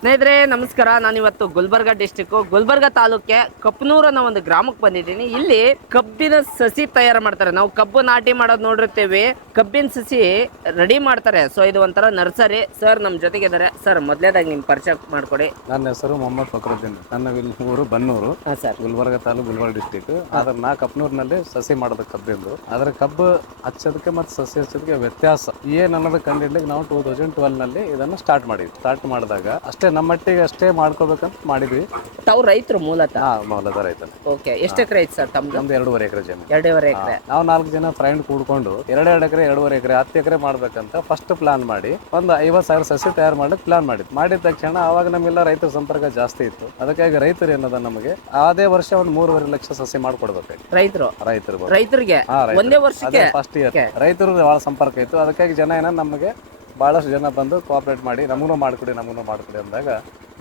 ಸ್ನೇಹಿತರೆ ನಮಸ್ಕಾರ. ನಾನಿವತ್ತು ಗುಲ್ಬರ್ಗ ಡಿಸ್ಟಿಕ್ಕು ಗುಲ್ಬರ್ಗ ತಾಲೂಕೆ ಕಪ್ಪನೂರು ಅನ್ನೋ ಒಂದು ಗ್ರಾಮಕ್ಕೆ ಬಂದಿದ್ದೀನಿ. ಇಲ್ಲಿ ಕಬ್ಬಿನ ಸಸಿ ತಯಾರು ಮಾಡ್ತಾರೆ. ನಾವು ಕಬ್ಬು ನಾಟಿ ಮಾಡೋದು ನೋಡಿರ್ತೇವೆ, ಕಬ್ಬಿನ ಸಸಿ ರೆಡಿ ಮಾಡ್ತಾರೆ. ಸೊ ಇದು ಒಂಥರ ನರ್ಸರಿ. ಸರ್ ನಮ್ಮ ಜೊತೆಗೆ ಇದ್ದಾರೆ. ಸರ್ ಮೊದಲೇದಾಗಿ ನಿಮ್ಮ ಪರಿಚಯ ಮಾಡಿಕೊಡಿ. ನನ್ನ ಹೆಸರು ಮೊಹಮ್ಮದ್ ಫಕ್ರುದ್ದೀನ್. ನನ್ನ ಊರು ಬನ್ನೂರು, ಸರ್ ಗುಲ್ಬರ್ಗ ತಾಲೂಕು, ಗುಲ್ಬರ್ಗ ಡಿಸ್ಟಿಕ್. ಆದ್ರೆ ನಾ ಕಪ್ಪನೂರಿನಲ್ಲಿ ಸಸಿ ಮಾಡೋದು ಕಬ್ಬಿಂದು. ಆದ್ರೆ ಕಬ್ಬು ಹಚ್ಚೋದಕ್ಕೆ ಮತ್ತು ಸಸಿ ಹಚ್ಚೋದಕ್ಕೆ ವ್ಯತ್ಯಾಸ ಏನು ಅನ್ನೋದು ಕಂಡಿಡ್ಲಿಕ್ಕೆ ನಾವು 2012 ನಲ್ಲಿ ಇದನ್ನು ಸ್ಟಾರ್ಟ್ ಮಾಡಿದಾಗ ಅಷ್ಟೇ ನಮ್ಮ ಮಟ್ಟಿಗೆ ಅಷ್ಟೇ ಮಾಡ್ಕೋಬೇಕಂತ ಮಾಡಿದ್ವಿ. ತಾವು ರೈತರು ಮೂಲತಃ? ಮೂಲದ ರೈತರು. ಓಕೆ, ಎಷ್ಟು ಎಕರೆ ಐತೆ ಸರ್ ತಮ್ದು? ನಮ್ದು 2.5 ಎಕರೆ ಜಮೀನು. 2.5 ಎಕರೆ. ನಾವು 4 ಜನ ಫ್ರೆಂಡ್ ಕೂಡ್ಕೊಂಡು 2.5 ಎಕರೆ 2.5 ಎಕರೆ 10 ಎಕರೆ ಮಾಡ್ಬೇಕಂತ ಫಸ್ಟ್ ಪ್ಲಾನ್ ಮಾಡಿ ಒಂದು 50,000 ಸಸಿ ತಯಾರು ಮಾಡಕ್ಕೆ ಪ್ಲಾನ್ ಮಾಡಿದ ತಕ್ಷಣ ಅವಾಗ ನಮ್ಗೆಲ್ಲ ರೈತರ ಸಂಪರ್ಕ ಜಾಸ್ತಿ ಇತ್ತು. ಅದಕ್ಕಾಗಿ ರೈತರು ಏನದ ನಮಗೆ ಅದೇ ವರ್ಷ ಒಂದು 3.5 ಲಕ್ಷ ಸಸಿ ಮಾಡ್ಕೊಡ್ಬೇಕು ರೈತರಿಗೆ ಒಂದೇ ವರ್ಷಕ್ಕೆ. ಫಸ್ಟ್ ಇಯರ್ ರೈತರು ಬಹಳ ಸಂಪರ್ಕ ಇತ್ತು. ಅದಕ್ಕಾಗಿ ಜನ ಏನ ನಮಗೆ ಬಹಳಷ್ಟು ಜನ ಬಂದು ಕೋಆಪರೇಟ್ ಮಾಡಿ ನಮಗೂ ಮಾಡ್ಕೊಡಿ ಅಂದಾಗ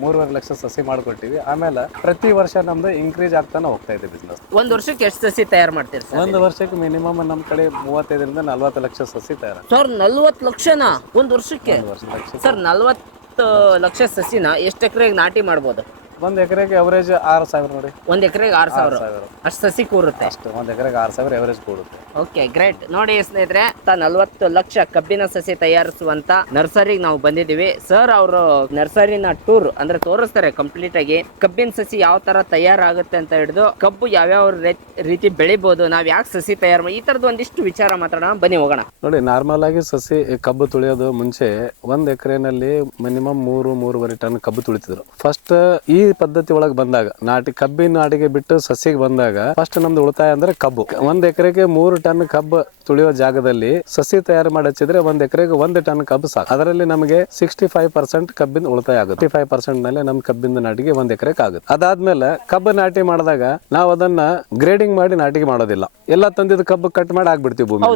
3.5 ಲಕ್ಷ ಸಸಿ ಮಾಡ್ಕೊಟ್ಟಿವಿ. ಆಮೇಲೆ ಪ್ರತಿ ವರ್ಷ ನಮ್ದು ಇನ್ಕ್ರೀಸ್ ಆಗ್ತಾನೆ ಹೋಗ್ತಾ ಇದೆ ಬಿಸ್ನೆಸ್. ಒಂದು ವರ್ಷಕ್ಕೆ ಎಷ್ಟು ಸಸಿ ತಯಾರು ಮಾಡ್ತೀರಿ ಸರ್? ಒಂದು ವರ್ಷಕ್ಕೆ ಮಿನಿಮಮ್ ನಮ್ಮ ಕಡೆ 35ರಿಂದ 40 ಲಕ್ಷ ಸಸಿ ತಯಾರು. ಸರ್ 40 ಲಕ್ಷನಾ ಒಂದು ವರ್ಷಕ್ಕೆ? ಸರ್ 40 ಲಕ್ಷ ಸಸಿನ ಎಷ್ಟು ಎಕರೆಗೆ ನಾಟಿ ಮಾಡ್ಬೋದು? 1 ಎಕರೆಗೆ ಅವರೇಜ್ 6,000 ನೋಡಿ. 1 ಎಕರೆಗೆ 6,000 ಅಷ್ಟು ಸಸಿ ಕೂರುತ್ತೆ. ಅಷ್ಟು 1 ಎಕರೆಗೆ 6,000 ಎವರೇಜ್ ಕೂಡುತ್ತೆ. Okay, great. ನೋಡಿ ಸ್ನೇಹಿತರೆ, 40 ಲಕ್ಷ ಕಬ್ಬಿನ ಸಸಿ ತಯಾರಿಸುವಂತ ನರ್ಸರಿಗೆ ನಾವು ಬಂದಿದ್ದೀವಿ. ಸರ್ ಅವರು ನರ್ಸರಿನ ಟೂರ್ ಅಂದ್ರೆ ತೋರಿಸ್ತಾರೆ ಕಂಪ್ಲೀಟ್ ಆಗಿ ಕಬ್ಬಿನ ಸಸಿ ಯಾವ ತರ ತಯಾರಾಗುತ್ತೆ ಅಂತ ಹಿಡಿದು ಕಬ್ಬು ಯಾವ್ಯಾವ ರೀತಿ ಬೆಳಿಬಹುದು, ನಾವ್ ಯಾಕೆ ಸಸಿ ತಯಾರು ಈ ತರದ್ದು ಒಂದಿಷ್ಟು ವಿಚಾರ ಮಾತಾಡೋಣ. ಬನ್ನಿ ಹೋಗೋಣ. ನೋಡಿ, ನಾರ್ಮಲ್ ಆಗಿ ಸಸಿ ಕಬ್ಬು ತುಳಿಯೋದು ಮುಂಚೆ 1 ಎಕರೆನಲ್ಲಿ ಮಿನಿಮಮ್ 3-3.5 ಟನ್ ಕಬ್ಬು ತುಳಿತಿದ್ರು. ಫಸ್ಟ್ ಈ ಪದ್ಧತಿ ಒಳಗೆ ಬಂದಾಗ ಕಬ್ಬಿನ ನಾಟಿಗೆ ಬಿಟ್ಟು ಸಸಿಗೆ ಬಂದಾಗ ಫಸ್ಟ್ ನಮ್ದು ಉಳಿತಾಯ ಅಂದ್ರೆ ಕಬ್ಬು. 1 ಎಕರೆಗೆ 3 ಟನ್ ಕಬ್ಬು ತುಳಿಯೋ ಜಾಗದಲ್ಲಿ ಸಸಿ ತಯಾರು ಮಾಡಿ ಹಚ್ಚಿದ್ರೆ 1 ಎಕರೆಗೆ 1 ಟನ್ ಕಬ್ಬು ಸಾಕು. ಅದರಲ್ಲಿ ನಮಗೆ 65% ಕಬ್ಬಿನ ಉಳಿತಾಯ ಆಗುತ್ತೆ. 65% ನಲ್ಲಿ ನಮ್ ಕಬ್ಬಿನ ನಾಟಿಗೆ 1 ಎಕರೆಗೆ ಆಗುತ್ತೆ. ಅದಾದ್ಮೇಲೆ ಕಬ್ಬು ನಾಟಿ ಮಾಡಿದಾಗ ನಾವು ಅದನ್ನ ಗ್ರೇಡಿಂಗ್ ಮಾಡಿ ನಾಟಿಗೆ ಮಾಡೋದಿಲ್ಲ. ಎಲ್ಲ ತಂದಿದ್ದು ಕಬ್ಬು ಕಟ್ ಮಾಡಿ ಹಾಕ್ಬಿಡ್ತೀವಿ ಭೂಮಿ.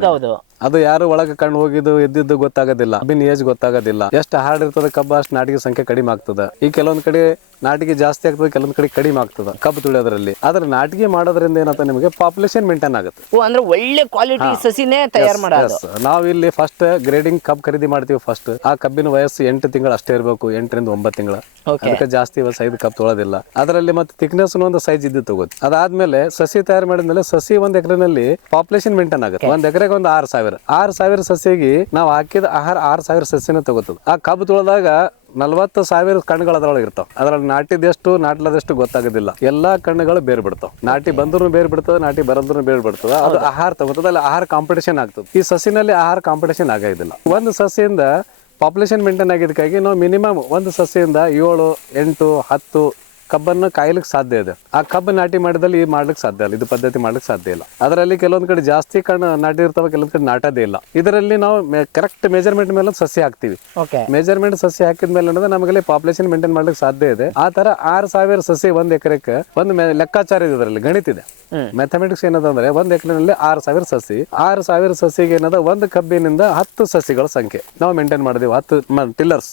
ಅದು ಯಾರು ಒಳಗೆ ಕಣ್ಣು ಹೋಗಿದ್ದು ಇದ್ದಿದ್ದು ಗೊತ್ತಾಗೋದಿಲ್ಲ. ಕಬ್ಬಿನ ಏಜ್ ಗೊತ್ತಾಗೋದಿಲ್ಲ. ಎಷ್ಟು ಹಾರ್ಡ್ ಇರ್ತದೆ ಕಬ್ಬು ಅಷ್ಟು ನಾಟಿಗೆ ಸಂಖ್ಯೆ ಕಡಿಮೆ ಆಗ್ತದೆ. ಈ ಕೆಲವೊಂದ್ ಕಡೆ ನಾಟಿಗೆ ಜಾಸ್ತಿ ಆಗ್ತದೆ, ಕೆಲವೊಂದ್ ಕಡೆ ಕಡಿಮೆ ಆಗ್ತದೆ ಕಬ್ಬು ತುಳಿಯೋದ್ರಲ್ಲಿ. ಆದ್ರೆ ನಾಟಿಗೆ ಮಾಡೋದ್ರಿಂದ ಏನಂತ ನಿಮಗೆ ಪಾಪ್ಯುಲೇಷನ್ ಮೇಂಟೈನ್ ಆಗುತ್ತೆ. ಅಂದ್ರೆ ಒಳ್ಳೆ ಕ್ವಾಲಿಟಿ ಸಸಿನೇ ತಯಾರು ಮಾಡೋದು. ನಾವು ಇಲ್ಲಿ ಫಸ್ಟ್ ಗ್ರೇಡಿಂಗ್ ಕಬ್ಬು ಖರೀದಿ ಮಾಡ್ತೀವಿ. ಫಸ್ಟ್ ಆ ಕಬ್ಬಿನ ವಯಸ್ಸು 8 ತಿಂಗಳು ಅಷ್ಟೇ ಇರಬೇಕು, 8ರಿಂದ 9 ತಿಂಗಳು. ಅದಕ್ಕೆ ಜಾಸ್ತಿ ಸೈಜ್ ಕಬ್ಬು ತೊಳೋದಿಲ್ಲ. ಅದರಲ್ಲಿ ಮತ್ತೆ ಥಿಕ್ನೆಸ್ ಒಂದು ಸೈಜ್ ಇದ್ದು ತಗೋದು. ಅದಾದ್ಮೇಲೆ ಸಸಿ ತಯಾರು ಮಾಡಿದ್ಮೇಲೆ ಸಸಿ 1 ಎಕರೆನಲ್ಲಿ ಪಾಪ್ಯುಲೇಷನ್ ಮೇಂಟೈನ್ ಆಗುತ್ತೆ. 1 ಎಕರೆಗೆ ಒಂದು 6,000 ಸಸಿಗೆ ನಾವು ಹಾಕಿದ ಆಹಾರ 6,000 ಸಸಿನ ತಗೋತದೆ. ಆ ಕಬ್ಬು ತೊಳೆದಾಗ 40,000 ಕಣ್ಣುಗಳು ಅದ್ರೊಳಗೆ ಇರ್ತಾವ. ಅದ್ರಲ್ಲಿ ನಾಟಿದೆಷ್ಟು ನಾಟ್ಲದಷ್ಟು ಗೊತ್ತಾಗೋದಿಲ್ಲ. ಎಲ್ಲಾ ಕಣ್ಣುಗಳು ಬೇರೆ ಬಿಡ್ತಾವ. ನಾಟಿ ಬಂದ್ರು ಬೇರೆ ಬಿಡ್ತದೆ, ನಾಟಿ ಬರದ್ರು ಬೇರೆ ಬಿಡ್ತದೆ. ಅದು ಆಹಾರ ತಗೋತದೆ. ಅಲ್ಲಿ ಆಹಾರ ಕಾಂಪಿಟೇಷನ್ ಆಗ್ತದೆ. ಈ ಸಸಿನಲ್ಲಿ ಆಹಾರ ಕಾಂಪಿಟೇಷನ್ ಆಗೋದಿಲ್ಲ. ಒಂದು ಸಸಿಯಿಂದ ಪಾಪ್ಯುಲೇಷನ್ ಮೇಂಟೈನ್ ಆಗಿದ್ದಕ್ಕಾಗಿ ನಾವು ಮಿನಿಮಮ್ ಒಂದು ಸಸಿಯಿಂದ 7, 8, 10 ಕಬ್ಬನ್ನು ಕಾಯ್ಲಿಕ್ಕೆ ಸಾಧ್ಯ ಇದೆ. ಆ ಕಬ್ಬು ನಾಟಿ ಮಾಡಿದಲ್ಲಿ ಮಾಡ್ಲಿಕ್ಕೆ ಸಾಧ್ಯ ಇಲ್ಲ. ಇದು ಪದ್ಧತಿ ಮಾಡ್ಲಿಕ್ಕೆ ಸಾಧ್ಯ ಇಲ್ಲ. ಅದರಲ್ಲಿ ಕೆಲವೊಂದ್ ಕಡೆ ಜಾಸ್ತಿ ಕಣ್ಣು ನಾಟಿ ಇರ್ತಾವ, ಕೆಲವೊಂದ್ ಕಡೆ ನಾಟದೇ ಇಲ್ಲ. ಇದರಲ್ಲಿ ನಾವು ಕರೆಕ್ಟ್ ಮೆಜರ್ಮೆಂಟ್ ಮೇಲೆ ಸಸಿ ಹಾಕ್ತಿವಿ. ಮೆಜರ್ಮೆಂಟ್ ಸಸಿ ಹಾಕಿದ್ಮೇಲೆ ಅನ್ನೋದು ನಮಗೆ ಪಾಪ್ಯುಲೇಷನ್ ಮೇಂಟೈನ್ ಮಾಡ್ಲಿಕ್ಕೆ ಸಾಧ್ಯ ಇದೆ. ಆ ತರ 6,000 ಸಸಿ 1 ಎಕರೆಗೆ ಒಂದು ಲೆಕ್ಕಾಚಾರ ಇದೆ. ಇದರಲ್ಲಿ ಗಣಿತ ಇದೆ, ಮ್ಯಾಥಮೆಟಿಕ್ಸ್ ಏನದಂದ್ರೆ 1 ಎಕರೆನಲ್ಲಿ 6,000 ಸಸಿ. 6,000 ಸಸಿಗೆ ಏನದ 1 ಕಬ್ಬಿನಿಂದ 10 ಸಸಿಗಳ ಸಂಖ್ಯೆ ನಾವು ಮೇಂಟೈನ್ ಮಾಡಿದೀವಿ. 10 ಟಿಲ್ಲರ್ಸ್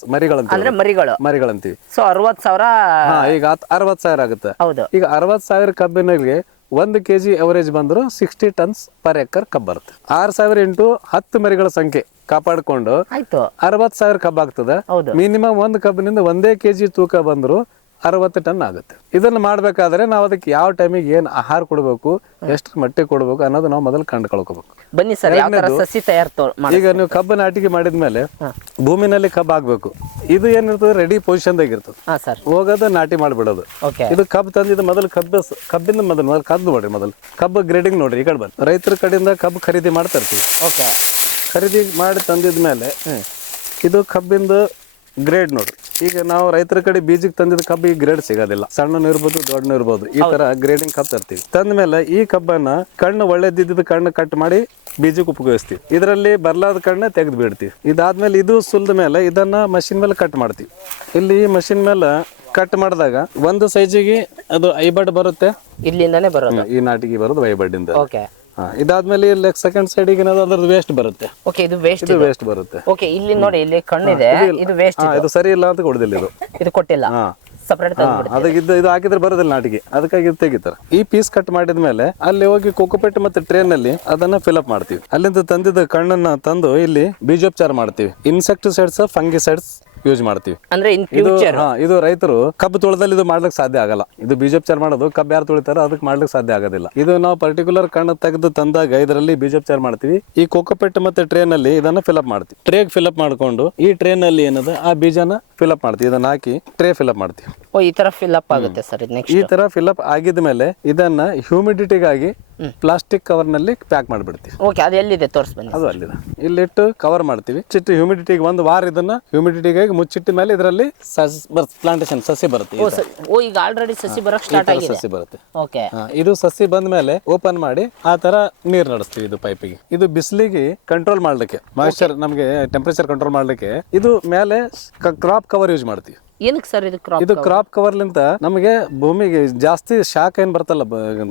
ಮರಿಗಳಂತೀವಿ. ಸೊ 60,000 ಈಗ 60,000 ಆಗುತ್ತೆ. ಈಗ 60,000 ಕಬ್ಬಿನಲ್ಲಿ 1 kg ಅವರೇಜ್ ಬಂದ್ರು 60 ಟನ್ಸ್ ಪರ್ ಎಕರ್ ಕಬ್ಬು ಬರುತ್ತೆ. 6,000 ಇಂಟು 10 ಮರಿಗಳ ಸಂಖ್ಯೆ ಕಾಪಾಡ್ಕೊಂಡು 60,000 ಕಬ್ಬು ಆಗ್ತದೆ. ಮಿನಿಮಮ್ 1 ಕಬ್ಬಿನಿಂದ 1 kg ತೂಕ ಬಂದ್ರು 60 ಟನ್ ಆಗುತ್ತೆ. ಇದನ್ನ ಮಾಡ್ಬೇಕಾದ್ರೆ ನಾವು ಅದಕ್ಕೆ ಯಾವ ಟೈಮಿಗೆ ಏನ್ ಆಹಾರ ಕೊಡ್ಬೇಕು, ಎಷ್ಟು ಮಟ್ಟಿಗೆ ಕೊಡ್ಬೇಕು ಅನ್ನೋದು ನಾವು ಮೊದಲು ಕಂಡುಕೊಳ್ಕೋಬೇಕು. ಬನ್ನಿ ಸರ್, ಸಸಿ ತಯಾರು ಈಗ ನೀವು ಕಬ್ಬು ನಾಟಿಗೆ ಮಾಡಿದ್ಮೇಲೆ ಭೂಮಿನಲ್ಲಿ ಕಬ್ಬು ಆಗ್ಬೇಕು. ಇದು ಏನಿರ್ತದೆ ರೆಡಿ ಪೊಸಿಷನ್ ಇರ್ತದೆ. ಹೋಗೋದು ನಾಟಿ ಮಾಡ್ಬಿಡೋದು. ಇದು ಕಬ್ಬು ತಂದಿದ್ದು ಮೊದಲು ಕಬ್ಬಿಂದ ಮೊದಲು ಕದ್ದು ನೋಡ್ರಿ. ಮೊದಲು ಕಬ್ಬು ಗ್ರೇಡಿಂಗ್ ನೋಡ್ರಿ. ಈ ಕಡೆ ಬಂದು ರೈತರ ಕಡೆಯಿಂದ ಕಬ್ಬು ಖರೀದಿ ಮಾಡ್ತಾ ಇರ್ತೀವಿ. ಖರೀದಿ ಮಾಡಿ ತಂದಿದ್ಮೇಲೆ ಇದು ಕಬ್ಬಿಂದು ಗ್ರೇಡ್ ನೋಡ್ರಿ. ಈಗ ನಾವು ರೈತರ ಕಡೆ ಬೀಜಕ್ಕೆ ತಂದಿದ್ದ ಕಬ್ಬು ಈ ಗ್ರೇಡ್ ಸಿಗೋದಿಲ್ಲ. ಸಣ್ಣನು ಇರ್ಬೋದು, ದೊಡ್ಡನು ಇರ್ಬೋದು. ಈ ತರ ಗ್ರೇಡಿಂಗ್ ಕಬ್ಬು ತರ್ತೀವಿ. ತಂದ್ಮೇಲೆ ಈ ಕಬ್ಬನ್ನ ಕಣ್ಣು ಒಳ್ಳೇದಿದ್ದ ಕಣ್ಣು ಕಟ್ ಮಾಡಿ ಬೀಜಕ್ಕೆ ಉಪಯೋಗಿಸ್ತೀವಿ. ಇದರಲ್ಲಿ ಬರ್ಲಾದ ಕಣ್ಣು ತೆಗೆದು ಬಿಡ್ತೀವಿ. ಇದಾದ್ಮೇಲೆ ಇದು ಸುಲ್ದ ಮೇಲೆ ಇದನ್ನ ಮಷಿನ್ ಮೇಲೆ ಕಟ್ ಮಾಡ್ತೀವಿ. ಇಲ್ಲಿ ಈ ಮಷಿನ್ ಮೇಲೆ ಕಟ್ ಮಾಡಿದಾಗ ಒಂದು ಸೈಜಿಗೆ ಅದು ಐಬಡ್ ಬರುತ್ತೆ. ಇಲ್ಲಿಂದಾನೇ ಬರೋದು ಈ ನಾಟಿಗೆ ಬರೋದು ಐಬಡ್ಡಿಂದ. ಇದಾದ್ಮೇಲೆ ಇಲ್ಲಿ ಸೆಕೆಂಡ್ ಸೈಡ್ ಅದ್ರದ್ದು ವೇಸ್ಟ್ ಬರುತ್ತೆ. ಇದು ವೇಸ್ಟ್ ಬರುತ್ತೆ. ಇಲ್ಲಿ ನೋಡಿ, ಇಲ್ಲಿ ಕಣ್ಣಿದೆ, ಇದು ವೇಸ್ಟ್. ಇದು ಸರಿ ಇಲ್ಲ ಅಂತ ಕೊಡುದಿಲ್ಲ. ಇದು ಕೊಟ್ಟಿಲ್ಲ. ಇದು ಹಾಕಿದ್ರೆ ಬರೋದಿಲ್ಲ ನಾಟಿಗೆ. ಅದಕ್ಕಾಗಿ ಇದು ತೆಗಿತಾರೆ. ಈ ಪೀಸ್ ಕಟ್ ಮಾಡಿದ್ಮೇಲೆ ಅಲ್ಲಿ ಹೋಗಿ ಕೋಕೋಪೆಟ್ ಮತ್ತೆ ಟ್ರೇನ್ ನಲ್ಲಿ ಅದನ್ನ ಫಿಲ್ಅಪ್ ಮಾಡ್ತೀವಿ. ಅಲ್ಲಿಂದ ತಂದಿದ್ದ ಕಣ್ಣನ್ನ ತಂದು ಇಲ್ಲಿ ಬೀಜೋಪಚಾರ ಮಾಡ್ತೀವಿ. ಇನ್ಸೆಕ್ಟಿಸೈಡ್ಸ್, ಫಂಗಿಸೈಡ್ಸ್ ಯೂಸ್ ಮಾಡ್ತೀವಿ. ಅಂದ್ರೆ ಇನ್ ಇದು ಫ್ಯೂಚರ್ ಇದು ರೈತರು ಕಬ್ಬು ತುಳದಲ್ಲಿ ಇದು ಮಾಡ್ಲಿಕ್ಕೆ ಸಾಧ್ಯ ಆಗಲ್ಲ. ಇದು ಬೀಜೋಪಚಾರ ಮಾಡೋದು ಕಬ್ಬು ಯಾರು ತುಳಿತಾರೋ ಅದಕ್ಕೆ ಮಾಡ್ಲಿಕ್ಕೆ ಸಾಧ್ಯ ಆಗೋದಿಲ್ಲ. ಇದು ನಾವು ಪರ್ಟಿಕ್ಯುಲರ್ ಕಣ್ಣು ತೆಗೆದು ತಂದಾಗ ಇದರಲ್ಲಿ ಬೀಜೋಪಚಾರ ಮಾಡ್ತೀವಿ. ಈ ಕೋಕೋಪೆಟ್ ಮತ್ತೆ ಟ್ರೇ ನಲ್ಲಿ ಇದನ್ನ ಫಿಲ್ಅಪ್ ಮಾಡ್ತೀವಿ. ಟ್ರೇಗ್ ಫಿಲ್ಅಪ್ ಮಾಡ್ಕೊಂಡು ಈ ಟ್ರೇ ನಲ್ಲಿ ಏನದ ಆ ಬೀಜನ ಫಿಲ್ಅಪ್ ಮಾಡ್ತೀವಿ. ಇದನ್ನ ಹಾಕಿ ಟ್ರೇ ಫಿಲ್ಅಪ್ ಮಾಡ್ತೀವಿ. ಓ ಈ ತರ ಫಿಲ್ಅಪ್ ಆಗುತ್ತೆ ಸರ್. ಈ ತರ ಫಿಲ್ಅಪ್ ಆಗಿದ ಮೇಲೆ ಇದನ್ನ ಹ್ಯೂಮಿಡಿಟಿಗಾಗಿ ಪ್ಲಾಸ್ಟಿಕ್ ಕವರ್ ನಲ್ಲಿ ಪ್ಯಾಕ್ ಮಾಡಿಬಿಡ್ತೀವಿ. ಓಕೆ, ಅದು ಎಲ್ಲಿದೆ ತೋರಿಸ್ ಬನ್ನಿ. ಅದು ಅಲ್ಲಿದೆ. ಇಲ್ಲಿಟ್ಟು ಕವರ್ ಮಾಡ್ತೀವಿ. ಚಿಟ್ಟು ಹ್ಯೂಮಿಡಿಟಿಗೆ ಒಂದು ವಾರ ಇದನ್ನ ಹ್ಯೂಮಿಡಿಟಿಗಾಗಿ ಮುಚ್ಚಿಟ್ಟ ಮೇಲೆ ಇದರಲ್ಲಿ ಪ್ಲಾಂಟೇಶನ್ ಸಸಿ ಬರುತ್ತೆ. ಓ ಈಗ ಆಲ್ರೆಡಿ ಸಸಿ ಬರಕ್ ಸ್ಟಾರ್ಟ್ ಆಗಿದೆ. ಸಸಿ ಬರುತ್ತೆ. ಓಕೆ, ಇದು ಸಸಿ ಬಂದ ಮೇಲೆ ಓಪನ್ ಮಾಡಿ ಆ ತರ ನೀರ್ ನಡೆಸ್ತೀವಿ. ಇದು ಪೈಪಿಗೆ ಇದು ಬಿಸಿಲಿಗೆ ಕಂಟ್ರೋಲ್ ಮಾಡ್ಲಿಕ್ಕೆ, ಮಾಯಿಶ್ಚರ್ ನಮಗೆ ಟೆಂಪರೇಚರ್ ಕಂಟ್ರೋಲ್ ಮಾಡ್ಲಿಕ್ಕೆ ಇದು ಮೇಲೆ ಕ್ರಾಪ್ ಕವರ್ ಯೂಸ್ ಮಾಡ್ತೀವಿ. ಏನಕ್ಕೆ ಸರ್ ಇದು ಕ್ರಾಪ್? ಇದು ಕ್ರಾಪ್ ಕವರ್ಲಿಂದ ನಮಗೆ ಭೂಮಿಗೆ ಜಾಸ್ತಿ ಶಾಖ ಏನ್ ಬರ್ತಲ್ಲ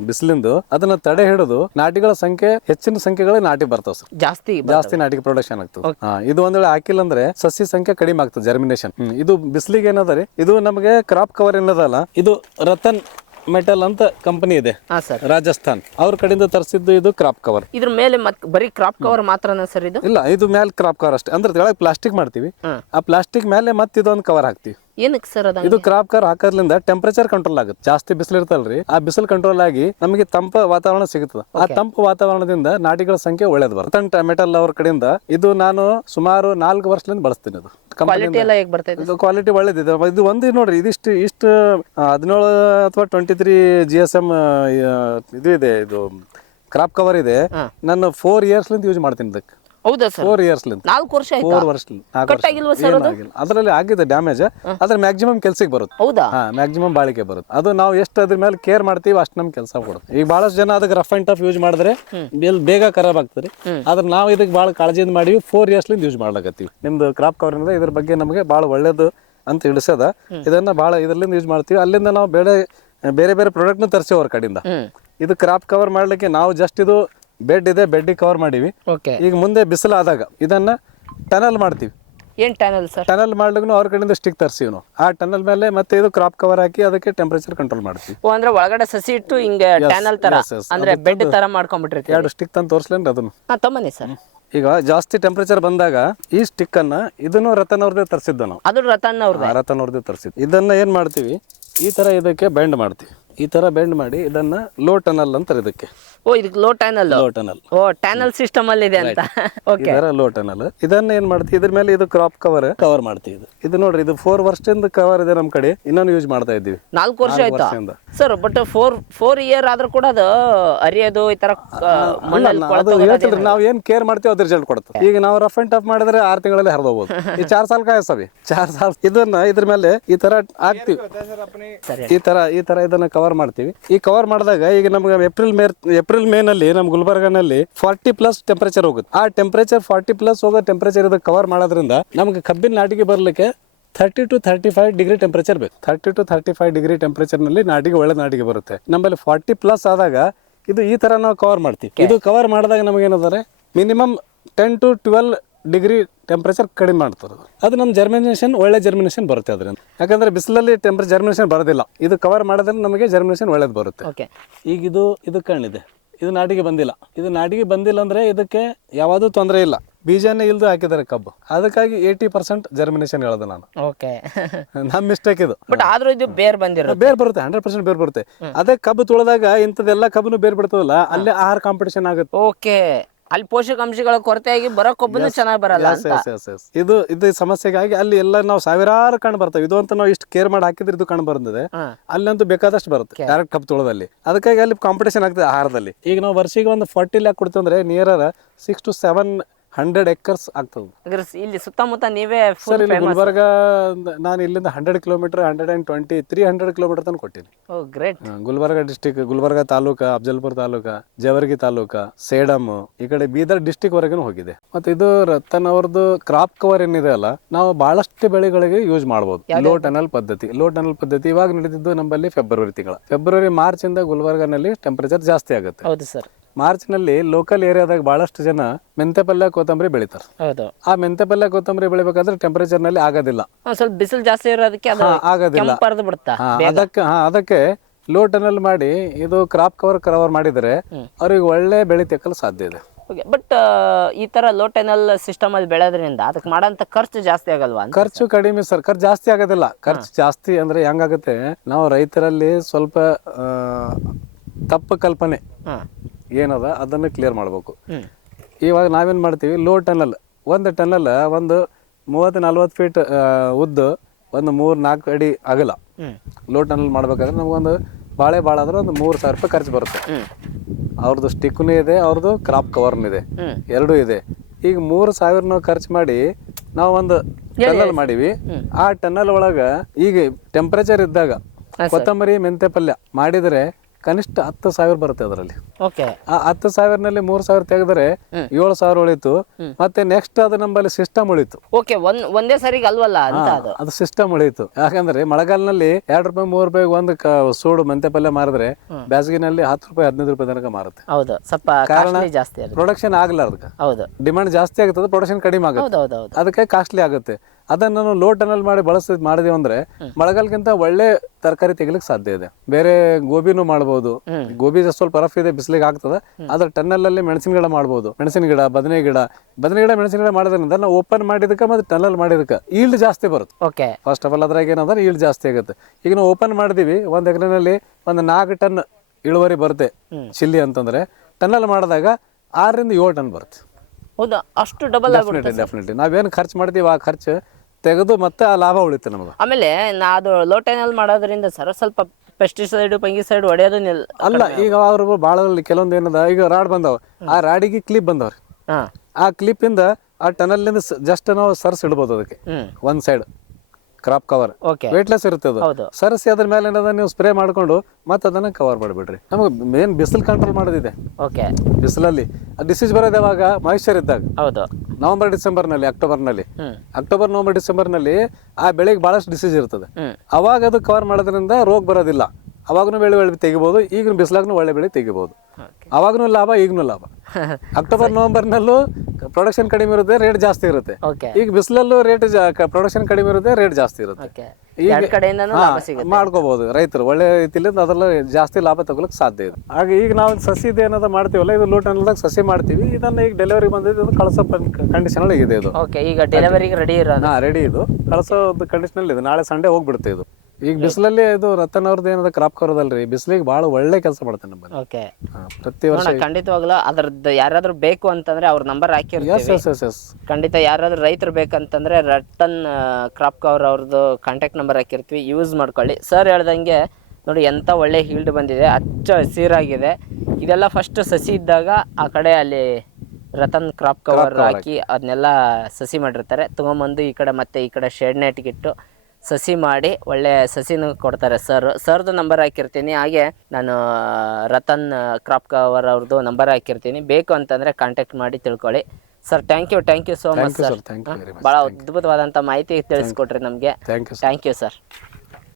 ಬಿಸಿಲಿಂದು, ಅದನ್ನ ತಡೆ ಹಿಡಿದು ನಾಟಿಗಳ ಸಂಖ್ಯೆ ಹೆಚ್ಚಿನ ಸಂಖ್ಯೆಗಳು ನಾಟಿ ಬರ್ತಾವ ಸರ್. ಜಾಸ್ತಿ ನಾಟಿಗೆ ಪ್ರೊಡಕ್ಷನ್ ಆಗ್ತದೆ. ಇದು ಒಂದ್ ವೇಳೆ ಹಾಕಿಲ್ಲ ಅಂದ್ರೆ ಸಸಿ ಸಂಖ್ಯೆ ಕಡಿಮೆ ಆಗ್ತದೆ, ಜರ್ಮಿನೇಷನ್. ಇದು ಬಿಸಿಲಿಗೆ ಏನದ ರೀ, ಇದು ನಮಗೆ ಕ್ರಾಪ್ ಕವರ್ ಏನದಲ್ಲ, ಇದು ರತನ್ ಮೆಟಲ್ ಅಂತ ಕಂಪನಿ ಇದೆ ರಾಜಸ್ಥಾನ್, ಅವ್ರ ಕಡೆಯಿಂದ ತರಿಸಿದ್ದು ಇದು ಕ್ರಾಪ್ ಕವರ್. ಇದ್ರ ಮೇಲೆ ಬರೀ ಕ್ರಾಪ್ ಕವರ್ ಮಾತ್ರನಾ ಸರ್ ಇದು? ಇಲ್ಲ, ಇದು ಮೇಲೆ ಕ್ರಾಪ್ ಕವರ್ ಅಷ್ಟೇ. ಅಂದ್ರೆ ಒಳಗೆ ಪ್ಲಾಸ್ಟಿಕ್ ಮಾಡ್ತೀವಿ, ಆ ಪ್ಲಾಸ್ಟಿಕ್ ಮೇಲೆ ಮತ್ತೆ ಇದೊಂದು ಕವರ್ ಹಾಕ್ತಿವಿ. ಏನಕ್ಕೆ ಸರ್ ಅದು? ಇದು ಕ್ರಾಪ್ ಕವರ್ ಹಾಕೋದ್ರಿಂದ ಟೆಂಪರೇಚರ್ ಕಂಟ್ರೋಲ್ ಆಗುತ್ತೆ. ಜಾಸ್ತಿ ಬಿಸಿಲು ಇರ್ತಲ್ರಿ, ಆ ಬಿಸಿಲು ಕಂಟ್ರೋಲ್ ಆಗಿ ನಮಗೆ ತಂಪ ವಾತಾವರಣ ಸಿಗುತ್ತದೆ. ಆ ತಂಪು ವಾತಾವರಣದಿಂದ ನಾಟಿಗಳ ಸಂಖ್ಯೆ ಒಳ್ಳೇದು ಬರುತ್ತೆ. ಮೆಟಲ್ ಅವ್ರ ಕಡೆಯಿಂದ ಇದು ನಾನು ಸುಮಾರು 4 ವರ್ಷದಿಂದ ಬಳಸ್ತೀನಿ. ಅದು ಕ್ವಾಲಿಟಿ ಒಳ್ಳೇದಿದೆ. ಇದು ಒಂದು ನೋಡ್ರಿ, ಇದಿಷ್ಟು 17 ಅಥವಾ 23 GSM ಇದು ಇದೆ. ಇದು ಕ್ರಾಪ್ ಕವರ್ ಇದೆ. ನಾನು 4 years ಯೂಸ್ ಮಾಡ್ತೀನಿ ಇದಕ್ಕೆ. ಹೌದಾ ಸರ್? 4 years 4 ವರ್ಷ ಆಯ್ತಾ? 4 ವರ್ಷ ಅದರಲ್ಲಿ ಆಗಿದೆ ಡ್ಯಾಮೇಜ್. ಅದ್ರ ಮ್ಯಾಕ್ಸಿಮಮ್ ಕೆಲ್ಸಕ್ಕೆ ಬರುತ್ತೆ. ಹೌದಾ? ಮ್ಯಾಕ್ಸಿಮಮ್ ಬಾಳಿಕೆ ಬರುತ್ತೆ. ಅದು ನಾವು ಎಷ್ಟು ಅದ್ರ ಮೇಲೆ ಕೇರ್ ಮಾಡ್ತೀವಿ ಅಷ್ಟು ನಮ್ಗೆ ಕೆಲಸ ಕೊಡುತ್ತೆ. ಈಗ ಬಹಳಷ್ಟು ಜನ ಅದಕ್ಕೆ ರಫ್ ಅಂಡ್ ಟಫ್ ಯೂಸ್ ಮಾಡಿದ್ರೆ ಬೇಗ ಖರಾಬ್ ಆಗ್ತದೆ. ಆದ್ರೆ ನಾವು ಇದಕ್ಕೆ ಬಹಳ ಕಾಳಜಿಯಿಂದ ಮಾಡಿವಿ. 4 years ಯೂಸ್ ಮಾಡ್ಲಾಕತ್ತೀವಿ. ನಿಮ್ದು ಕ್ರಾಪ್ ಕವರ್ ಇಂದ ಇದ್ರ ಬಗ್ಗೆ ನಮಗೆ ಬಹಳ ಒಳ್ಳೇದು ಅಂತ ತಿಳಿಸದ. ಇದನ್ನ ಬಹಳ ಇದರಿಂದ ಯೂಸ್ ಮಾಡ್ತೀವಿ. ಅಲ್ಲಿಂದ ನಾವು ಬೇರೆ ಬೇರೆ ಪ್ರಾಡಕ್ಟ್ ನ ತರಿಸಿ ಅವ್ರ ಕಡೆಯಿಂದ. ಇದು ಕ್ರಾಪ್ ಕವರ್ ಮಾಡ್ಲಿಕ್ಕೆ ನಾವು ಜಸ್ಟ್ ಇದು ಬೆಡ್ ಇದೆ, ಬೆಡ್ಡಿಗೆ ಕವರ್ ಮಾಡೀವಿ. ಈಗ ಮುಂದೆ ಬಿಸಿಲಾದಾಗ ಇದನ್ನ ಟನಲ್ ಮಾಡ್ತೀವಿ. ಏನ್ ಟನಲ್ ಸರ್? ಟನಲ್ ಮಾಡ್ಲಿಕ್ಕೆ ಅವ್ರ ಕಡೆಯಿಂದ ಸ್ಟಿಕ್ ತರಿಸಿವಿ ನಾವು. ಆ ಟನಲ್ ಮೇಲೆ ಮತ್ತೆ ಇದು ಕ್ರಾಪ್ ಕವರ್ ಹಾಕಿ ಅದಕ್ಕೆ ಟೆಂಪರೇಚರ್ ಕಂಟ್ರೋಲ್ ಮಾಡ್ತೀವಿ. ಓ ಅಂದ್ರೆ ಒಳಗಡೆ ಸಸಿ ಇಟ್ಟು ಹಿಂಗೆ ಟನಲ್ ತರ ಅಂದ್ರೆ ಬೆಡ್ ತರ ಮಾಡ್ಕೊಂಡ್ಬಿಟ್ಟಿರ್ತೀವಿ. 2 ಸ್ಟಿಕ್ ತಂದು ತೋರಿಸ್ಲೇನ್ರಿ ಅದನ್ನು? ತಮ್ಮನಿ ಸರ್. ಈಗ ಜಾಸ್ತಿ ಟೆಂಪರೇಚರ್ ಬಂದಾಗ ಈ ಸ್ಟಿಕ್ ಅನ್ನ ಇದನ್ನು ರತನ್ ಅವ್ರದೇ ತರಿಸಿದ್ದು ನಾವು. ಅದು ರತನ್ ಅವ್ರದೇ ತರಿಸಿದ್ದು. ಇದನ್ನ ಏನ್ ಮಾಡ್ತೀವಿ, ಈ ತರ ಇದಕ್ಕೆ ಬೆಂಡ್ ಮಾಡ್ತೀವಿ. ಈ ತರ ಬೆಂಡ್ ಮಾಡಿ ಇದನ್ನ ಲೋ ಟನಲ್ ಅಂತಾರೆ ಇದಕ್ಕೆ. ಓ ಇದಕ್ಕೆ ಲೋ ಟನಲ್. ಓ ಟನಲ್ ಸಿಸ್ಟಮ್ ಅಲ್ಲಿ ಇದೆ ಅಂತ. Okay, low tunnel. ಇದನ್ನ ಏನ್ ಮಾಡ್ತೀವಿ, ಇದ್ರ ಮೇಲೆ ಇದು ಕ್ರಾಪ್ ಕವರ್ ಮಾಡ್ತೀವಿ. ಇದು ನೋಡ್ರಿ, ಇದು 4 ವರ್ಷದಿಂದ ಕವರ್ ಇದೆ ನಮ್ ಕಡೆ. ಇನ್ನೊಂದು ಯೂಸ್ ಮಾಡ್ತಾ ಇದ್ದೀವಿ. 4 ವರ್ಷ ಆಯ್ತಾ ಸರ್? ಬಟ್ 4 year ಆದ್ರೂ ಕೂಡ ಅದು ಅರಿಯೋದು ಈ ತರ ನಾವ್ ಏನ್ ಕೇರ್ ಮಾಡ್ತೀವಿ ಅದ್ರ ರಿಸಲ್ಟ್ ಕೊಡುತ್ತೆ. ಈಗ ನಾವು ರಫ್ ಅಂಡ್ ಟಫ್ ಮಾಡಿದ್ರೆ 6 ತಿಂಗಳಲ್ಲಿ ಹರಿದೋಗ್ಬೋದು. ಈ 4 ಸಾಲ ಕಾಯಿಸ್ತಾವೆ. 4 ಸಾಲ ಇದನ್ನ ಇದ್ರ ಮೇಲೆ ಈ ತರ ಹಾಕ್ತಿವಿ. ಈ ತರ ಇದನ್ನ ಕವರ್ ಮಾಡ್ತೀವಿ. ಈ ಕವರ್ ಮಾಡಿದಾಗ ಈಗ ನಮ್ಗೆ ಏಪ್ರಿಲ್ ಮೇ ನಲ್ಲಿ ನಮ್ ಗುಲ್ಬರ್ಗಾನಲ್ಲಿ 40+ ಟೆಂಪರೇಚರ್ ಹೋಗುತ್ತೆ. ಆ ಟೆಂಪರೇಚರ್ 40+ ಹೋಗೋ ಟೆಂಪರೇಚರ್ ಇದಕ್ಕೆ ಕವರ್ ಮಾಡೋದ್ರಿಂದ ನಮ್ಗೆ ಕಬ್ಬಿನ ನಾಟಿಗೆ ಬರ್ಲಿಕ್ಕೆ 30 to 35 ಡಿಗ್ರಿ ಟೆಂಪರೇಚರ್ ಬೇಕು. 30 to 35 ಡಿಗ್ರಿ ಟೆಂಪರೇಚರ್ ನಲ್ಲಿ ನಾಟಿಗೆ ಒಳ್ಳೆ ನಾಟಿಗೆ ಬರುತ್ತೆ. ನಮ್ಮಲ್ಲಿ 40+ ಆದಾಗ ಇದು ಈ ತರ ನಾವು ಕವರ್ ಮಾಡ್ತೀವಿ. ಇದು ಕವರ್ ಮಾಡಿದಾಗ ನಮಗೆ ಏನಂದ್ರೆ ಮಿನಿಮಮ್ 10 to 12 ಡಿಗ್ರಿ ಟೆಂಪರೇಚರ್ ಕಡಿಮೆ ಮಾಡ್ತಾರೆ. ಅದು ನಮ್ಮ ಜರ್ಮಿನೇಷನ್ ಒಳ್ಳೆ ಜರ್ಮಿನೇಷನ್ ಬರುತ್ತೆ ಅದರಿಂದ. ಯಾಕಂದ್ರೆ ಬಿಸಿಲಲ್ಲಿ ಜರ್ಮಿನೇಷನ್ ಬರೋದಿಲ್ಲ. ಇದು ಕವರ್ ಮಾಡೋದ್ರಿಂದ ನಮಗೆ ಜರ್ಮಿನೇಷನ್ ಒಳ್ಳೇದು ಬರುತ್ತೆ. ಈಗ ಇದು ಕಣ್ಣಿದೆ, ಇದು ನಾಟಿಗೆ ಬಂದಿಲ್ಲ. ಇದು ನಾಟಿಗೆ ಬಂದಿಲ್ಲ ಅಂದ್ರೆ ಇದಕ್ಕೆ ಯಾವ್ದು ತೊಂದರೆ ಇಲ್ಲ. ಬೀಜನೇ ಇಲ್ದು ಹಾಕಿದ್ದಾರೆ ಕಬ್ಬು. ಅದಕ್ಕಾಗಿ 80% ಜರ್ಮಿನೇಷನ್ ಹೇಳೋದು ನಾನು. ನಮ್ಮ ಮಿಸ್ಟೇಕ್ ಇದು. ಬಟ್ ಆದ್ರೂ ಇದು ಬೇರ್ ಬರುತ್ತೆ. 100% ಬೇರ್ ಬರುತ್ತೆ. ಅದೇ ಕಬ್ಬು ತುಳಿದಾಗ ಇಂಥದ್ದೆಲ್ಲ ಕಬ್ಬನು ಬೇರ್ ಬಿಡ್ತದಲ್ಲ, ಅಲ್ಲೇ ಆಹಾರ ಕಾಂಪಿಟೇಷನ್ ಆಗುತ್ತೆ. ಓಕೆ, ಅಲ್ಲಿ ಪೋಷಕಾಂಶಗಳ ಕೊರತೆಯಾಗಿ ಬರೋ ಕಬ್ಬನು ಚೆನ್ನಾಗಿ ಬರಲ್ಲ. ಇದು ಸಮಸ್ಯೆಗಾಗಿ ಅಲ್ಲಿ ಎಲ್ಲ ನಾವು ಸಾವಿರಾರು ಕಣ್ಣು ಬರ್ತವೆ. ಇದು ಅಂತ ನಾವು ಇಷ್ಟು ಕೇರ್ ಮಾಡಿ ಹಾಕಿದ್ರೆ ಇದು ಕಣ್ಣು ಬರ್ತದೆ. ಅಲ್ಲಂತೂ ಬೇಕಾದಷ್ಟು ಬರುತ್ತೆ ಡೈರೆಕ್ಟ್ ಕಬ್ಬು ತುಳದಲ್ಲಿ. ಅದಕ್ಕಾಗಿ ಅಲ್ಲಿ ಕಾಂಪಿಟೇಷನ್ ಆಗ್ತದೆ ಆಹಾರದಲ್ಲಿ. ಈಗ ನಾವು ವರ್ಷಿಗೆ ಒಂದು 40 lakh ಕೊಡ್ತೀವಿ ಅಂದ್ರೆ ನಿಯರ್ 600 to 700 acres ಆಗ್ತದೆ. ಇಲ್ಲಿ ಸುತ್ತಮುತ್ತ ನೀವೇ ಸರ್? ಇಲ್ಲಿ ಗುಲ್ಬರ್ಗ ನಾನು ಇಲ್ಲಿಂದ 100 ಕಿಲೋಮೀಟರ್ 120 300 ಕಿಲೋಮೀಟರ್ ತನಕ ಕೊಟ್ಟಿನಿ. ಗುಲ್ಬರ್ಗ ಡಿಸ್ಟಿಕ್, ಗುಲ್ಬರ್ಗ ತಾಲೂಕಾ, ಅಫಜಲ್ಪುರ ತಾಲೂಕಾ, ಜೇವರ್ಗಿ ತಾಲೂಕಾ, ಸೇಡಮ್, ಈ ಕಡೆ ಬೀದರ್ ಡಿಸ್ಟಿಕ್ ವರೆಗೂ ಹೋಗಿದೆ. ಮತ್ತೆ ಇದು ರತನ್ ಅವ್ರದ್ದು ಕ್ರಾಪ್ ಕವರ್ ಏನಿದೆ ಅಲ್ಲ, ನಾವು ಬಹಳಷ್ಟು ಬೆಳೆಗಳಿಗೆ ಯೂಸ್ ಮಾಡಬಹುದು. ಲೋ ಟನಲ್ ಪದ್ಧತಿ ಇವಾಗ ನಡೆದಿದ್ದು ನಮ್ಮಲ್ಲಿ ಫೆಬ್ರವರಿ ಮಾರ್ಚ್ ಇಂದ ಗುಲ್ಬರ್ಗನಲ್ಲಿ ಟೆಂಪರೇಚರ್ ಜಾಸ್ತಿ ಆಗುತ್ತೆ. ಹೌದು ಸರ್. ಮಾರ್ಚ್ ನಲ್ಲಿ ಲೋಕಲ್ ಏರಿಯಾದಾಗ ಬಹಳಷ್ಟು ಜನ ಮೆಂತೆ ಪಲ್ಯ ಕೊತ್ತಂಬರಿ ಬೆಳಿತಾರೆ. ಆ ಮೆಂತೆ ಪಲ್ಯ ಕೊತ್ತಂಬರಿ ಬೆಳಿಬೇಕಾದ್ರೆ ಟೆಂಪರೇಚರ್ ನಲ್ಲಿ ಆಗೋದಿಲ್ಲ, ಸ್ವಲ್ಪ ಬಿಸಿಲು ಜಾಸ್ತಿ ಇರೋದಕ್ಕೆ ಆಗೋದಿಲ್ಲ. ಅದಕ್ಕೆ ಲೋ ಟನಲ್ ಮಾಡಿ ಇದು ಕ್ರಾಪ್ ಕವರ್ ಮಾಡಿದ್ರೆ ಅವ್ರಿಗೆ ಒಳ್ಳೆ ಬೆಳೆ ತೆಕ್ಕಲು ಸಾಧ್ಯ ಇದೆ. ಓಕೆ, ಬಟ್ ಈ ತರ ಲೋ ಟೆನಲ್ ಸಿಸ್ಟಮ್ ಅಲ್ಲಿ ಬೆಳೆಯೋದ್ರಿಂದ ಅದಕ್ಕೆ ಮಾಡೋಂಥ ಖರ್ಚು ಜಾಸ್ತಿ ಆಗಲ್ವಾ ಅಂತ? ಖರ್ಚು ಕಡಿಮೆ ಸರ್, ಖರ್ಚು ಜಾಸ್ತಿ ಆಗೋದಿಲ್ಲ. ಖರ್ಚು ಜಾಸ್ತಿ ಅಂದ್ರೆ ಹೆಂಗಾಗುತ್ತೆ, ನಾವು ರೈತರಲ್ಲಿ ಸ್ವಲ್ಪ ತಪ್ಪು ಕಲ್ಪನೆ ಏನದ ಅದನ್ನು ಕ್ಲಿಯರ್ ಮಾಡ್ಬೇಕು. ಇವಾಗ ನಾವೇನ್ ಮಾಡ್ತೀವಿ, ಲೋ ಟನಲ್, ಒಂದು ಟನಲ್ ಒಂದು 30-40 ಫೀಟ್ ಉದ್ದು, ಒಂದು 3-4 ಅಡಿ ಅಗಲ ಲೋ ಟನಲ್ ಮಾಡ್ಬೇಕಾದ್ರೆ ನಮಗೊಂದು ಬಾಳೆ ಭಾಳ ಆದ್ರೆ ಒಂದು 3,000 ರೂಪಾಯಿ ಖರ್ಚು ಬರುತ್ತೆ. ಅವ್ರದ್ದು ಸ್ಟಿಕ್ನು ಇದೆ, ಅವ್ರದ್ದು ಕ್ರಾಪ್ ಕವರ್ನು ಇದೆ, ಎರಡೂ ಇದೆ. ಈಗ 3,000 ನಾವು ಖರ್ಚು ಮಾಡಿ ನಾವು ಒಂದು ಟನಲ್ ಮಾಡೀವಿ. ಆ ಟನಲ್ ಒಳಗ ಈಗ ಟೆಂಪರೇಚರ್ ಇದ್ದಾಗ ಕೊತ್ತಂಬರಿ ಮೆಂತೆ ಪಲ್ಯ ಮಾಡಿದ್ರೆ ಕನಿಷ್ಠ 10,000 ಬರುತ್ತೆ ಅದರಲ್ಲಿ. ಆ 10,000ನಲ್ಲಿ 3,000 ತೆಗೆದ್ರೆ 7,000 ಉಳಿತು. ಮತ್ತೆ ನೆಕ್ಸ್ಟ್ ಅದು ನಮ್ಮಲ್ಲಿ ಸಿಸ್ಟಮ್ ಉಳಿತು. ಒಂದೇ ಸರಿಗೆ ಅಲ್ವಲ್ಲ ಅಂತ ಅದು ಸಿಸ್ಟಮ್ ಉಳಿತು. ಯಾಕಂದ್ರೆ ಮಳೆಗಾಲದಲ್ಲಿ 2 ರೂಪಾಯಿ 3 ರೂಪಾಯಿ ಒಂದು ಸೂಡು ಮೆಂತೆ ಪಲ್ಯ ಮಾರಿದ್ರೆ ಬೇಸಿಗೆನಲ್ಲಿ 10 ರೂಪಾಯಿ 15 ರೂಪಾಯಿ ತನಕ ಮಾರುತ್ತೆ. ಕಾರಣ ಪ್ರೊಡಕ್ಷನ್ ಆಗಲ್ಲ, ಅದಕ್ಕೆ ಡಿಮಾಂಡ್ ಜಾಸ್ತಿ ಆಗುತ್ತದೆ, ಪ್ರೊಡಕ್ಷನ್ ಕಡಿಮೆ ಆಗುತ್ತೆ, ಅದಕ್ಕೆ ಕಾಸ್ಟ್ಲಿ ಆಗುತ್ತೆ. ಅದನ್ನ ನಾವು ಲೋ ಟನಲ್ ಮಾಡಿ ಮಾಡಿದೀವಿ ಅಂದ್ರೆ ಮಳೆಗಾಲಕ್ಕಿಂತ ಒಳ್ಳೆ ತರಕಾರಿ ತೆಗಿಲಿಕ್ಕೆ ಸಾಧ್ಯ ಇದೆ. ಬೇರೆ ಗೋಬಿನೂ ಮಾಡ್ಬೋದು, ಗೋಬಿ ಸ್ವಲ್ಪ ರಫ್ ಇದೆ, ಬಿಸಿಲಿಗೆ ಆಗ್ತದೆ. ಅದ್ರ ಟನಲ್ ಅಲ್ಲಿ ಮೆಣಸಿನ ಗಿಡ ಮಾಡ್ಬೋದು, ಮೆಣಸಿನ ಗಿಡ, ಬದನೆ ಗಿಡ, ಮೆಣಸಿನ ಗಿಡ ಮಾಡೋದ್ರಿಂದ ನಾವು ಓಪನ್ ಮಾಡಿದಕ್ಕೆ ಮತ್ತೆ ಟನಲ್ ಮಾಡಿದಕ್ಕೆ ಈಲ್ಡ್ ಜಾಸ್ತಿ ಬರುತ್ತೆ. ಫಸ್ಟ್ ಆಫ್ ಆಲ್ ಅದ್ರಾಗ ಏನಂದ್ರೆ ಈಲ್ಡ್ ಜಾಸ್ತಿ ಆಗುತ್ತೆ. ಈಗ ನಾವು ಓಪನ್ ಮಾಡಿದೀವಿ, 1 ಎಕರೆನಲ್ಲಿ ಒಂದು 4 ಟನ್ ಇಳುವರಿ ಬರುತ್ತೆ ಚಿಲ್ಲಿ ಅಂತಂದ್ರೆ, ಟನಲ್ ಮಾಡಿದಾಗ 6-7 ಟನ್ ಬರುತ್ತೆ. ಹೌದಾ, ಅಷ್ಟು ಡಬಲ್? ಡೆಫಿನೆಟ್ಲಿ ನಾವೇನು ಖರ್ಚು ಮಾಡ್ತೀವಿ ಆ ಖರ್ಚು ತೆಗೆದು ಮತ್ತೆ ಆ ಲಾಭ ಉಳಿತೆ ನಮಗೆ. ಆಮೇಲೆ ಅದು ಲೋ ಟೈನಲ್ಲಿ ಮಾಡೋದ್ರಿಂದ ಸರ್ ಸ್ವಲ್ಪ ಪೆಸ್ಟಿಸೈಡ್ ಫಂಗಿಸೈಡ್ ಹೊಡೆಯೋದು ಅಲ್ಲ. ಈಗ ಅವರು ಭಾಳ ಕೆಲವೊಂದು ಏನದ, ಈಗ ರಾಡ್ ಬಂದವ, ಆ ರಾಡಿಗೆ ಕ್ಲಿಪ್ ಬಂದವ್ರಿ. ಆ ಕ್ಲಿಪ್ ಇಂದ ಆ ಟನಲ್ ಜಸ್ಟ್ ನಾವು ಸರ್ಸ್ ಇಡ್ಬೋದು ಅದಕ್ಕೆ ಒಂದ್ ಸೈಡ್ ಕ್ರಾಪ್ ಕವರ್, ವೇಟ್ಲೆಸ್ ಇರುತ್ತೆ ಅದು. ಸರಸಿ ಅದ್ರ ಮೇಲೆ ಏನದ ನೀವು ಸ್ಪ್ರೇ ಮಾಡ್ಕೊಂಡು ಮತ್ತೆ ಅದನ್ನ ಕವರ್ ಮಾಡಿಬಿಡ್ರಿ. ನಮಗೆ ಮೇನ್ ಬಿಸಿಲು ಕಂಟ್ರೋಲ್ ಮಾಡೋದಿದೆ. ಬಿಸಿಲಲ್ಲಿ ಡಿಸೀಸ್ ಬರೋದು ಯಾವಾಗ, ಮಾಯಿಶ್ಚರ್ ಇದ್ದಾಗ, ನವೆಂಬರ್ ಡಿಸೆಂಬರ್ ನಲ್ಲಿ, ಅಕ್ಟೋಬರ್ ನವೆಂಬರ್ ಡಿಸೆಂಬರ್ ನಲ್ಲಿ ಆ ಬೆಳೆಗೆ ಬಹಳಷ್ಟು ಡಿಸೀಸ್ ಇರ್ತದೆ. ಅವಾಗ ಅದು ಕವರ್ ಮಾಡೋದ್ರಿಂದ ರೋಗ ಬರೋದಿಲ್ಲ. ಅವಾಗೂ ಬೆಳೆ ತೆಗಿಬಹುದು, ಈಗ ಬಿಸಿಲಾಗ್ನು ಒಳ್ಳೆ ಬೆಳೆ ತೆಗಿಬಹುದು. ಅವಾಗೂ ಲಾಭ, ಈಗನು ಲಾಭ. ಅಕ್ಟೋಬರ್ ನವೆಂಬರ್ ನಲ್ಲೂ ಪ್ರೊಡಕ್ಷನ್ ಕಡಿಮೆ ಇರುತ್ತೆ, ರೇಟ್ ಜಾಸ್ತಿ ಇರುತ್ತೆ. ಈಗ ಬಿಸಿಲಲ್ಲೂ ಪ್ರೊಡಕ್ಷನ್ ಕಡಿಮೆ ಇರುತ್ತೆ, ರೇಟ್ ಜಾಸ್ತಿ ಇರುತ್ತೆ. ಮಾಡ್ಕೋಬಹುದು ರೈತರು ಒಳ್ಳೆ ರೀತಿಯಲ್ಲಿ, ಅದ್ರಲ್ಲಿ ಜಾಸ್ತಿ ಲಾಭ ತಗೊಳಕ್ ಸಾಧ್ಯ ಇದೆ. ಹಾಗೆ ಈಗ ನಾವು ಸಸಿ ಏನದ ಮಾಡ್ತೀವಲ್ಲ, ಇದು ಲೋ ಟನಲ್ದಾಗ ಸಸಿ ಮಾಡ್ತೀವಿ. ಇದನ್ನ ಈಗ ಡೆಲಿವರಿ ಬಂದಿದ್ದು ಕಳಸೋ ಕಂಡೀಷನ್ ಇದೆ. ಇದು ಈಗ ಡೆಲಿವರಿಗೆ ರೆಡಿ ಇದು ಕಳಸೋ ಕಂಡೀಷನ್ ಇದೆ. ನಾಳೆ ಸಂಡೇ ಹೋಗ್ಬಿಡುತ್ತೆ ಇದು. ಈಗ ಬಿಸಿಲಲ್ಲಿ ಇದು ರತನ್ ಅವ್ರದ್ದು ಏನದ ಕ್ರಾಪ್ ಕರೋದಲ್ರಿ, ಬಿಸಿಲಿಗೆ ಬಹಳ ಒಳ್ಳೆ ಕೆಲಸ ಮಾಡ್ತಾನೆ ನಮ್ಮಲ್ಲಿ. ಪ್ರತಿ ವರ್ಷ ಖಂಡಿತವಾಗ್ಲೂ ಅದ್ರದ್ದು ಯಾರಾದ್ರೂ ಬೇಕು ಅಂತಂದ್ರೆ ಅವ್ರ ನಂಬರ್ ಹಾಕಿರ್ತೀವಿ. ಖಂಡಿತ ಯಾರಾದ್ರೂ ರೈತರು ಬೇಕಂತಂದ್ರೆ ರತನ್ ಕ್ರಾಪ್ ಕವರ್ ಅವ್ರದ್ದು ಕಾಂಟ್ಯಾಕ್ಟ್ ನಂಬರ್ ಹಾಕಿರ್ತೀವಿ, ಯೂಸ್ ಮಾಡ್ಕೊಳ್ಳಿ. ಸರ್ ಹೇಳ್ದಂಗೆ ನೋಡಿ ಎಂತ ಒಳ್ಳೆ ಹೀಲ್ಡ್ ಬಂದಿದೆ, ಹಚ್ಚ ಹಸಿರಾಗಿದೆ. ಇದೆಲ್ಲ ಫಸ್ಟ್ ಸಸಿ ಇದ್ದಾಗ ಆ ಕಡೆ ಅಲ್ಲಿ ರತನ್ ಕ್ರಾಪ್ ಕವರ್ ಹಾಕಿ ಅದನ್ನೆಲ್ಲ ಸಸಿ ಮಾಡಿರ್ತಾರೆ. ತಗೊಂಬಂದು ಈ ಕಡೆ ಮತ್ತೆ ಈ ಕಡೆ ಶೆಡ್ ನೆಟ್ಗಿಟ್ಟು ಸಸಿ ಮಾಡಿ ಒಳ್ಳೆ ಸಸಿನೂ ಕೊಡ್ತಾರೆ ಸರ್ದು ನಂಬರ್ ಹಾಕಿರ್ತೀನಿ. ಹಾಗೆ ನಾನು ರತನ್ ಕ್ರಾಪ್ ಕವರ್ ಅವ್ರದ್ದು ನಂಬರ್ ಹಾಕಿರ್ತೀನಿ, ಬೇಕು ಅಂತಂದರೆ ಕಾಂಟ್ಯಾಕ್ಟ್ ಮಾಡಿ ತಿಳ್ಕೊಳ್ಳಿ. Sir thank you so much sir, ಭಾಳ ಅದ್ಭುತವಾದಂಥ ಮಾಹಿತಿ ತಿಳಿಸ್ಕೊಟ್ರಿ ನಮಗೆ. Thank you sir.